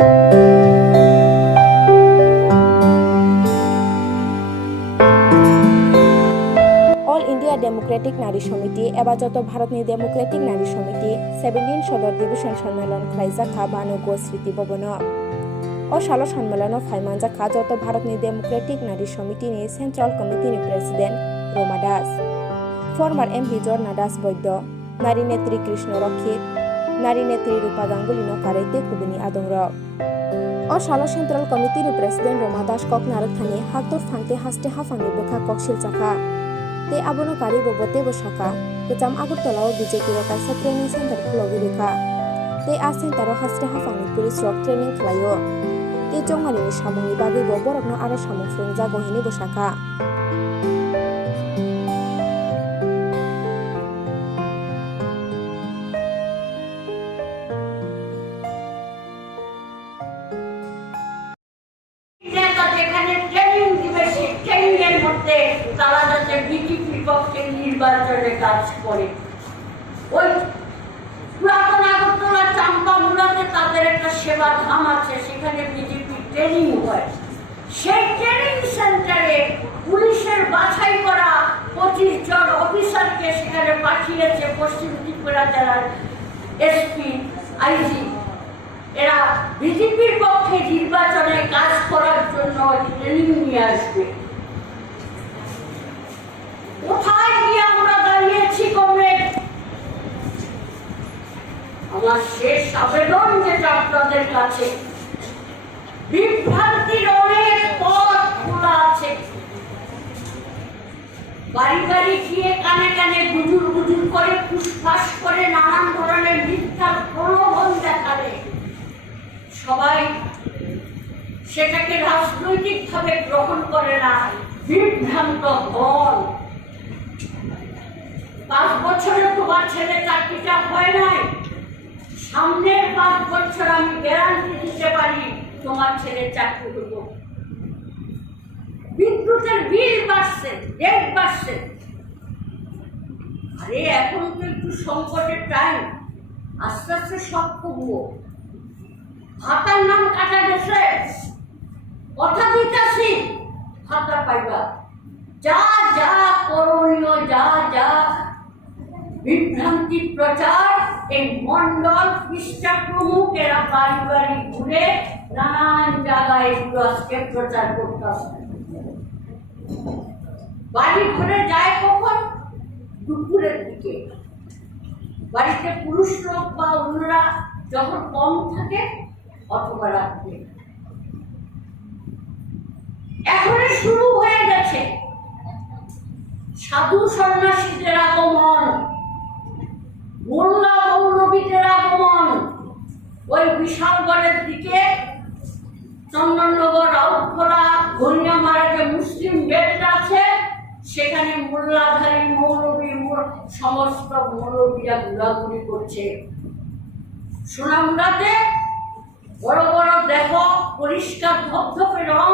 All India Democratic নারী সমিতি এবাজত ভারতনি democratic নারী সমিতি 17 সদর ডিভিশন সম্মেলন খাইজাখা বানুগো স্মৃতি ভবন ও সালো সম্মেলন ফাইমানজাখা যত ভারতনি ডেমোক্রেটিক নারী সমিতিনি সেন্ট্রাল কমিটিনি president Roma Das, former MP Jharna Das Baidya, নারী নেত্রী কৃষ্ণ রক্ষিত, নারী নেত্রী রূপা গাঙ্গুলি নকারাইতে কুবিনি আদংরক ও সালো সেন্ট্রাল কমিটিনি প্রেসিডেন্ট রোমা দাস কক নারকথানি হাতর ফাংতে হাসতে হাফানি বোখা কক শিলচাখা te abono kari bobote bosaka kecam Agartala o BJP ro kaisa training center khlogi rekha te a center ro haste hafani police rok training khlaio te jongani ni samungni bagi bo borokno aro samung frungja gohini bosaka তারা যাতে বিজেপির পক্ষে নির্বাচনে কাজ করে। ওই পুরাতন আগরতলা চাম্পামুড়াতে তাদের একটা সেবা ধাম আছে, সেখানে বিজেপি ট্রেনিং হয়। সেই ট্রেনিং সেন্টারে পুলিশের বাছাই করা 25 জন অফিসারকে সেখানে পাঠিয়েছে পশ্চিম ত্রিপুরা জেলার এসপি, আইজি। এরা বিজেপির পক্ষে নির্বাচনে কাজ করার জন্য ট্রেনিং নিয়ে আসবে। কোথায় গিয়ে আমরা দাঁড়িয়েছি কমরেড? আমার শেষ আবেদন যেটা আপনাদের কাছে, বিভ্রান্তির অনেক পথ খোলা আছে। বাড়ি বাড়ি গিয়ে কানে কানে গুজুর গুজুর করে ফুসফাস করে নানান ধরনের মিথ্যার প্রলোভন দেখালে সবাই সেটাকে রাজনৈতিকভাবে গ্রহণ করে না, বিভ্রান্ত হন। 5 বছরে তোমার ছেলে চাকরিটা হয় নাই, সামনের 5 বছর আমি গ্যারান্টি দিতে পারি তোমার ছেলে চাকরি দেব। বিদ্যুতের বিল বাড়ছে, রেট বাড়ছে। আরে এখন তো একটু সংকটের টাইম, আস্তে আস্তে সব কমবো। ভাতার নাম কাটা গেছে, কথা দিতেছি ভাতা পাইবা। যা যা করণীয়, যা যা বিভ্রান্তি প্রচার, এই মন্ডল পৃষ্ঠা প্রমুখ এরা বাড়ি বাড়ি ঘুরে নানান জায়গায় এগুলো আজকে প্রচার করতেছে। বাড়ি ঘুরে যায় কখন? দুপুরের দিকে। বাড়িতে পুরুষ লোক বা অন্যরা যখন কম থাকে অথবা রাত্রে। এখনই শুরু হয়ে গেছে সাধু সন্ন্যাসীদের আগমন, মোল্লা মৌলবীদের আগমন। ওই বিশালগড়ের দিকে চন্দননগর, রাউতখোলা, গড়িয়ামারে যে মুসলিম বেল্ট আছে, সেখানে মোল্লাধারী মৌলবী সমস্ত মৌলবীরা ঘোরাঘুরি করছে। সোনামুড়াতে বড় বড় দেহ, পরিষ্কার ধপধপে রং,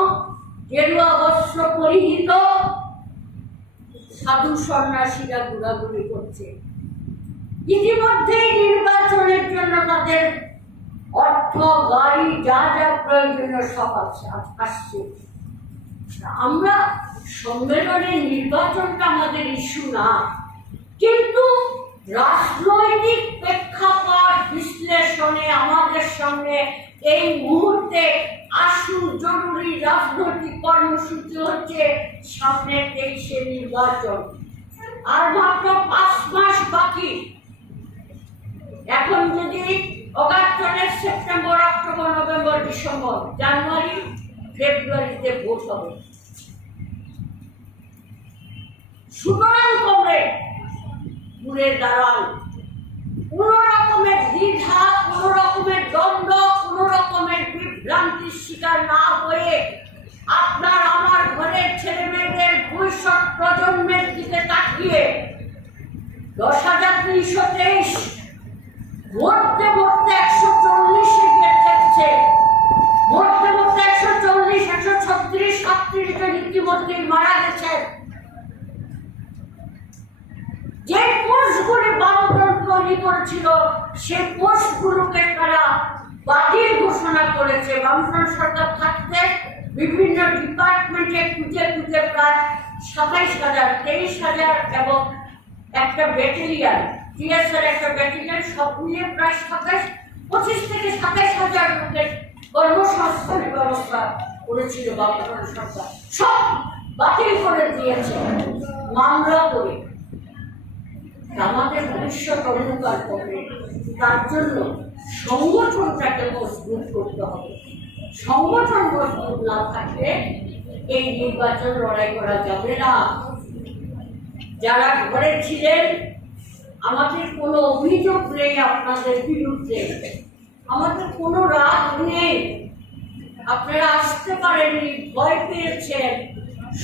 গেরুয়া বস্ত্র পরিহিত সাধু সন্ন্যাসীরা ঘোরাঘুরি করছে। ইতিমধ্যেই নির্বাচনের জন্য তাদের অর্থ, গাড়ি, যা যা প্রয়োজনীয় সব আসছে। আমরা সম্মেলনে নির্বাচনটা আমাদের ইস্যু না, কিন্তু রাজনৈতিক প্রেক্ষাপট বিশ্লেষণে আমাদের সামনে এই মুহূর্তে আসল জরুরি রাজনৈতিক কর্মসূচি হচ্ছে সামনে 23-এ নির্বাচন। আর মাত্র 5 মাস বাকি। এখন যদি অগাস্টের সেপ্টেম্বর, অক্টোবর, নভেম্বর, ডিসেম্বর, জানুয়ারি, ফেব্রুয়ারিতে ভোট হবে। সুতরাং কমরেড, ঘুরে দাঁড়ান। কোন রকমের দ্বিধা, কোন রকমের দ্বন্দ্ব, কোন রকমের বিভ্রান্তির শিকার না হয়ে আপনার আমার ঘরের ছেলে মেয়েদের ভবিষ্যৎ প্রজন্মের দিকে তাকিয়ে 10,323 মরতে মরতে 140-এ গিয়ে ঠেকছে। মরতে মরতে 140, 136, 37 জন ইতিমধ্যেই মারা গেছে। যে পোস্টগুলি বামফ্রন্ট তৈরি করেছিল, সেই পোস্টগুলোকে তারা বাতিল ঘোষণা করেছে। বামফ্রন্ট সরকার থাকতে বিভিন্ন ডিপার্টমেন্টে খুঁজে খুঁজে প্রায় 27,000, 23,000 এবং একটা ব্যাটালিয়ান, টিএসআর একটা ব্যাটালিয়ান, সব মিলিয়ে প্রায় 25 থেকে 27,000 লোকের কর্মসংস্থানের ব্যবস্থা করেছিল বামফ্রন্ট সরকার। সব বাতিল করে দিয়েছে মামলা করে। আমাদের ভবিষ্যৎ অন্ধকার করবে, তার জন্য সংগঠনটাকে মজবুত করতে হবে। সংগঠন মজবুত না থাকলে এই নির্বাচন লড়াই করা যাবে না। যারা ঘরে ছিলেন, আমাদের কোনো অভিযোগ নেই আপনাদের বিরুদ্ধে, আমাদের কোনো রাগ নেই। আপনারা আসতে পারেননি, ভয় পেয়েছেন,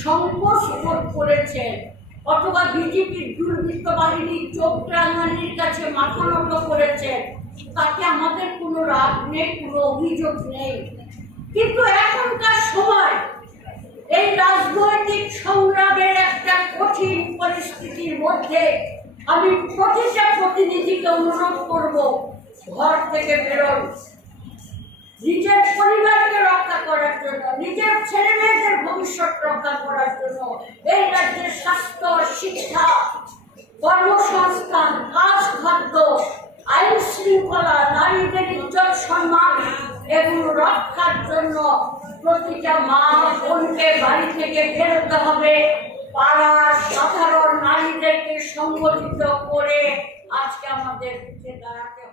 সংকোচ বোধ করেছেন, অথবা বিজেপির দুর্বৃত্ত বাহিনীর চোখ রাঙানির কাছে মাথা নত করেছেন, তাতে আমাদের কোনো রাগ নেই, কোনো অভিযোগ নেই। কিন্তু এখনকার সময় এই রাজনৈতিক সংগ্রামের একটা কঠিন পরিস্থিতির মধ্যে আমি প্রতিটা প্রতিনিধিকে অনুরোধ করব, ঘর থেকে বেরোন, নিজের পরিবারকে রক্ষা করার জন্য, নিজের ছেলে মেয়েদের ভবিষ্যৎ রক্ষা করার জন্য, এই রাজ্যের স্বাস্থ্য, শিক্ষা, কর্মসংস্থান, কাজ, খাদ্য, আইন শৃঙ্খলা, নারীদের ইজ্জত সম্মান, এগুলো রক্ষার জন্য প্রতিটা মা বোনকে বাড়ি থেকে বেরোতে হবে। পাড়ার সাধারণ নারীদেরকে সংগঠিত করে আজকে আমাদের দাঁড়াতে হবে।